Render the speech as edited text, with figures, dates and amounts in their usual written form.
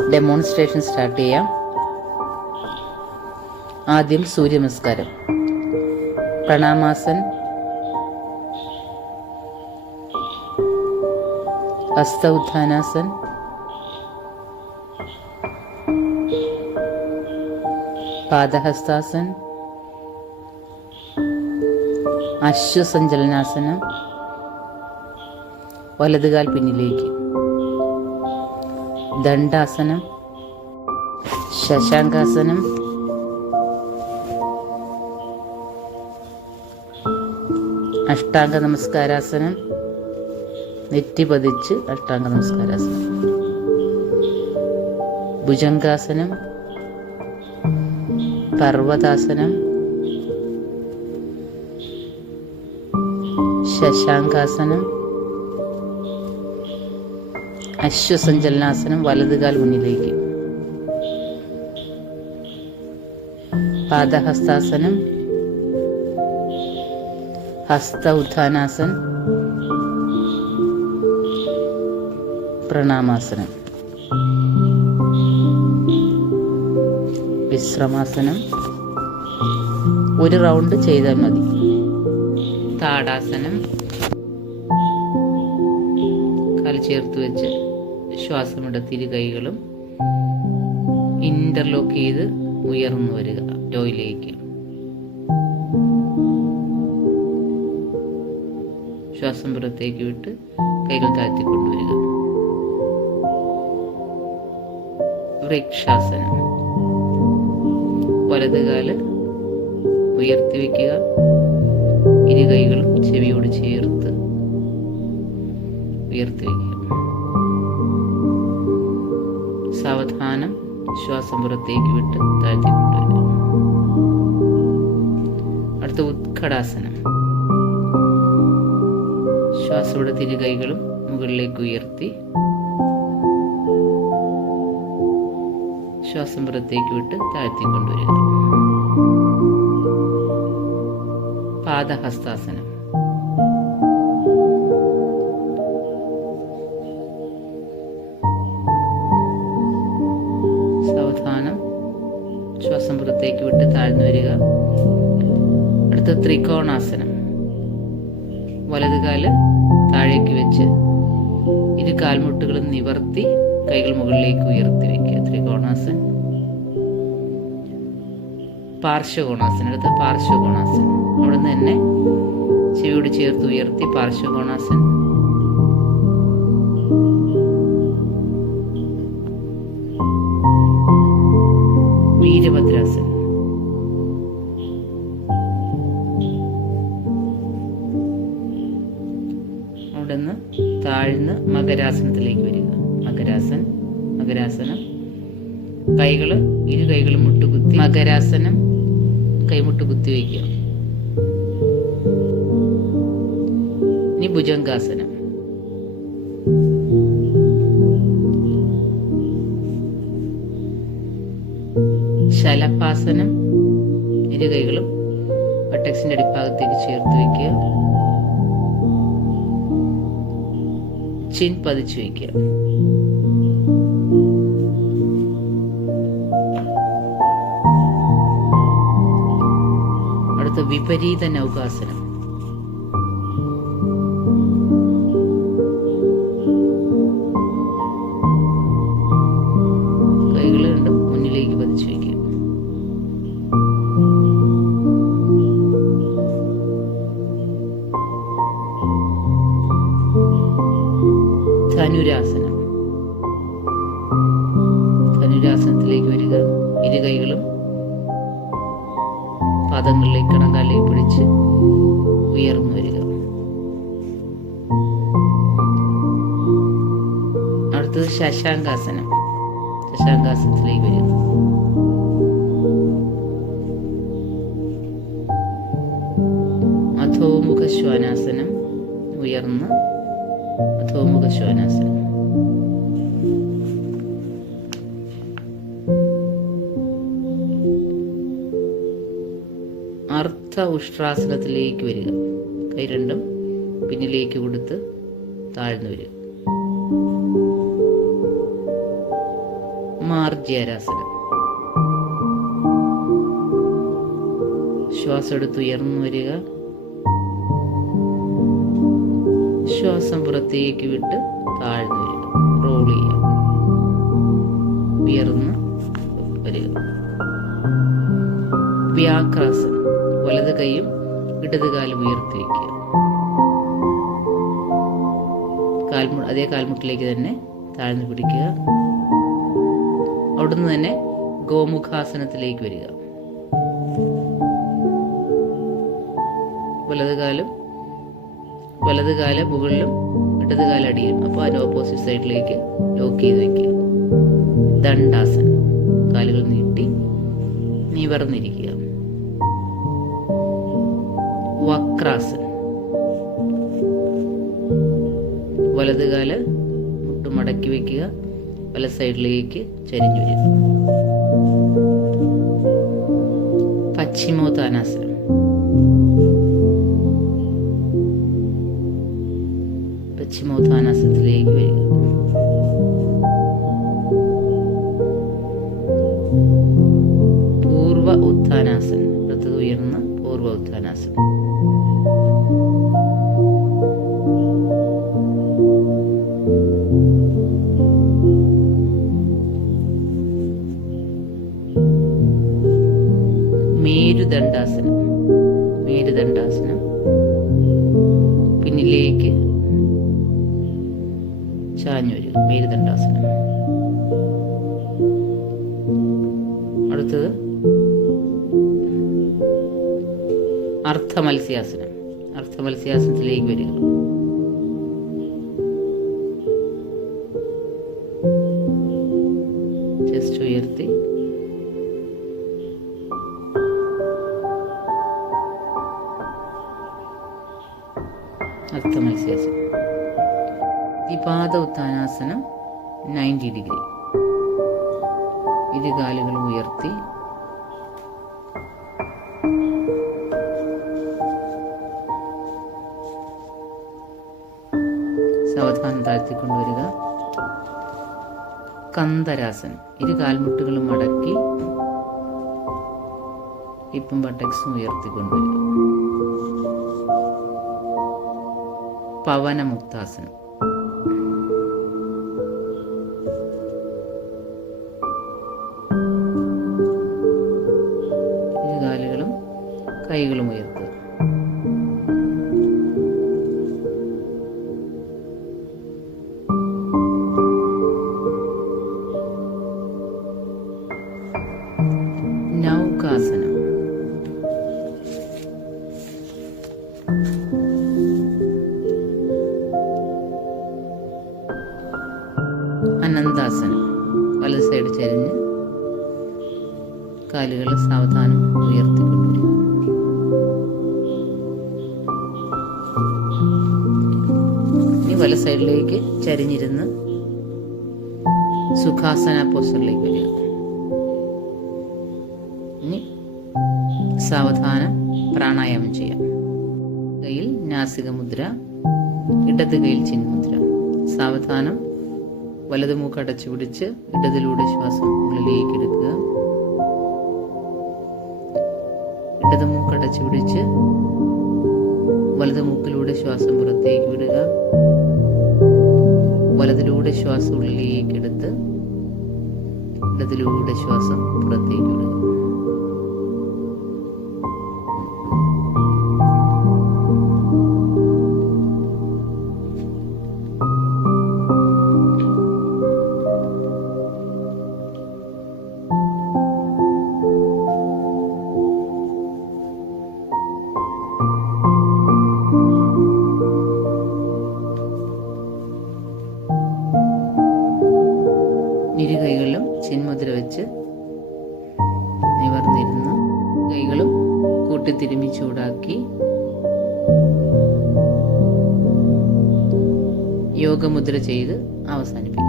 Demonstration start ചെയ്യാം. ആദ്യം സൂര്യ നമസ്കാരം. പ്രണാമാസൻ, ഹസ്ത ഉത്ഥാനാസൻ, പാദഹസ്താസൻ, അശ്വസഞ്ചലനാസനം, വലതുകാൽ പിന്നിലേക്ക്, ദണ്ഡാസനം, ശശാങ്കാസനം, അഷ്ടാംഗ നമസ്കാരാസനം, നെറ്റി പതിച്ച് അഷ്ടാംഗ നമസ്കാരാസനം, ഭുജംഗാസനം, പർവ്വതാസനം, ശശാങ്കാസനം, അശ്വസഞ്ചലനാസനം, വലതുകാൽ മുന്നിലേക്ക്, പാദഹസ്താസനം, ഹസ്ത ഉത്ഥാനാസൻ, പ്രണാമാസനം, വിശ്രമാസനം. ഒരു റൗണ്ട് ചെയ്താൽ മതി. താടാസനം, കാൽ ചേർത്ത് വെച്ച് ശ്വാസമെടുത്ത് ഇരു കൈകളും ഇന്റർലോക്ക് ചെയ്ത് ഉയർന്നു വരിക ടോയിലേക്ക്. ശ്വാസം പുറത്തേക്ക് വിട്ട് കൈകൾ താഴ്ത്തിക്കൊണ്ടുവരിക. വൃക്ഷാസനം. വലതുകാല് ഉയർത്തി വയ്ക്കുക, ഇരു കൈകളും ചെവിയോട് ചേർത്ത് ഉയർത്തി വയ്ക്കുക. സാവധാനം ശ്വാസം പുറത്തേക്ക് വിട്ട് താഴ്ത്തിക്കൊണ്ടുവരിക. അടുത്ത ഉത്കടാസനം. ശ്വാസം എടുത്ത് ഇരു കൈകളും മുകളിലേക്ക് ഉയർത്തി ശ്വാസം പുറത്തേക്ക് വിട്ട് താഴ്ത്തിക്കൊണ്ടുവരിക. പാദഹസ്താസനം. സാവധാനം ശ്വാസം പുറത്തേക്ക് വിട്ട് താഴ്ന്നു വരിക. അടുത്ത ത്രികോണാസനം. വലതുകാല് താഴേക്ക് വെച്ച് ഇരു കാൽമുട്ടുകളും നിവർത്തി കൈകൾ മുകളിലേക്ക് ഉയർത്തി വയ്ക്കുക. ത്രികോണാസൻ. പാർശ്വകോണാസൻ. അടുത്ത പാർശ്വകോണാസൻ. അവിടെ നിന്ന് തന്നെ ചെവിയോട് ചേർത്ത് ഉയർത്തി പാർശ്വകോണാസൻ. വീരഭദ്രാസൻ. അവിടെ നിന്ന് താഴ്ന്ന് മകരാസനത്തിലേക്ക് വരിക. മകരാസനം. കൈകള് ഇരു കൈകളും മുട്ടുകുത്തി മകരാസനം കൈമുട്ട് കുത്തി വയ്ക്കുക. ഇനി ഭുജംഗാസനം. ശലഭാസനം. ഇരു കൈകളും ബട്ടക്സിന്റെ അടിഭാഗത്തേക്ക് ചേർത്ത് വയ്ക്കുക. ചിൻ പതിച്ചു വയ്ക്കുക. അടുത്ത വിപരീത നൗകാസനം. കൈകൾ രണ്ടും മുന്നിലേക്ക് പതിച്ചു വയ്ക്കുക. ധനുരാസനം. ധനുരാസനത്തിലേക്ക് വരിക. ഇരു കൈകളും പാദങ്ങളിലേക്ക് കണങ്കാലിലേക്ക് പിടിച്ച് ഉയർന്നു വരിക. അടുത്തത് ശശാങ്കാസനം. ശശാങ്കാസനത്തിലേക്ക് വരിക. അധോമുഖ ശ്വാനാസനം. ഉയർന്ന് അധോമുഖ ശ്വാനാസനം. അർദ്ധ ഉഷ്ട്രാസനത്തിലേക്ക് വരിക. കൈ രണ്ടും പിന്നിലേക്ക് കൊടുത്ത് താഴ്ന്നു വരിക. മാർജ്യാരാസനം. ശ്വാസം എടുത്ത് ഉയർന്നു വരിക. ശ്വാസം പുറത്തേക്ക് വിട്ട് താഴ്ന്നു വരിക. റോൾ ചെയ്യുക. ഉയർന്ന് വരിക. വ്യാക്രാസനം. വലത് കൈയും ഇടത് കാലും ഉയർത്തി വയ്ക്കുക. അതേ കാൽമുട്ടിലേക്ക് തന്നെ താഴ്ന്നു പിടിക്കുക. അവിടുന്ന് തന്നെ ഗോമുഖാസനത്തിലേക്ക് വരിക. വലത് കാല് മുകളിലും ഇടത് കാല് അടിയിലും. അപ്പോൾ അതിന് ഓപ്പോസിറ്റ് സൈഡിലേക്ക് ലോക്ക് ചെയ്ത് വയ്ക്കുക. ദണ്ഡാസനം. കാലുകൾ നീട്ടി നിവർന്നിരിക്കുക. വക്രാസനം. വലത് കാല് മുട്ട് മടക്കി വയ്ക്കുക. വലത് സൈഡിലേക്ക് ചരിഞ്ഞു വരിക. പശ്ചിമോത്താനാസനം. പശ്ചിമോത്താനാസനത്തിലേക്ക് വരിക. പൂർവ ഉത്ഥാനാസനം. അടുത്തത് ഉയർന്ന പൂർവ ഉത്ഥാനാസനം. മേരുദണ്ഡാസനം. മേരുദണ്ഡാസനം. പിന്നിലേക്ക് ചാഞ്ഞു വരിക. മേരുദണ്ഡാസനം. അടുത്തത് അർത്ഥമത്സ്യാസനം. അർത്ഥമത്സ്യാസനത്തിലേക്ക് വരിക. ചെസ്റ്റ് ഉയർത്തി അർത്ഥമത്സ്യാസനം. ദ്വിപാദ ഉത്ഥാനാസനം 90 ഡിഗ്രി. ഇരു കാലുകളും ഉയർത്തി സാവധാനം താഴ്ത്തിക്കൊണ്ടുവരിക. കന്ദരാസനം. ഇരു കാൽമുട്ടുകളും മടക്കി ഹിപ്പും ബട്ടക്സും ഉയർത്തിക്കൊണ്ടുവരിക. പവനമുക്താസനം. ഇരു കാലുകളും കൈകളും ഉയർത്തുക. നൗകാസനം. അനന്താസനം. വലത് സൈഡ് ചരിഞ്ഞ് കാലുകൾ സാവധാനം ഉയർത്തിക്കൊണ്ടുവരും. ഇനി വലത് സൈഡിലേക്ക് ചരിഞ്ഞിരുന്ന് സുഖാസന പോസ്റ്ററിലേക്ക് വരിക. ഇനി സാവധാനം പ്രാണായാമം ചെയ്യാം. കയ്യിൽ നാസിക മുദ്ര, ഇടത് കയ്യിൽ ചിന്മുദ്ര. സാവധാനം വലത് മൂക്ക് അടച്ചു പിടിച്ച് ഇടതിലൂടെ ശ്വാസം ഉള്ളിലേക്ക് എടുക്കുക. ഇടത് മൂക്ക് അടച്ചു പിടിച്ച് വലത് മൂക്കിലൂടെ ശ്വാസം പുറത്തേക്ക് വിടുക. വലതിലൂടെ ശ്വാസം ഉള്ളിലേക്ക് എടുത്ത് ഇടതിലൂടെ ശ്വാസം പുറത്തേക്ക് വിടുക. ഇരു കൈകളിലും ചിന്മുദ്ര വെച്ച് നിവർന്നിരുന്ന് കൈകളും കൂട്ടിത്തിരുമ്മി ചൂടാക്കി യോഗമുദ്ര ചെയ്ത് അവസാനിപ്പിക്കും.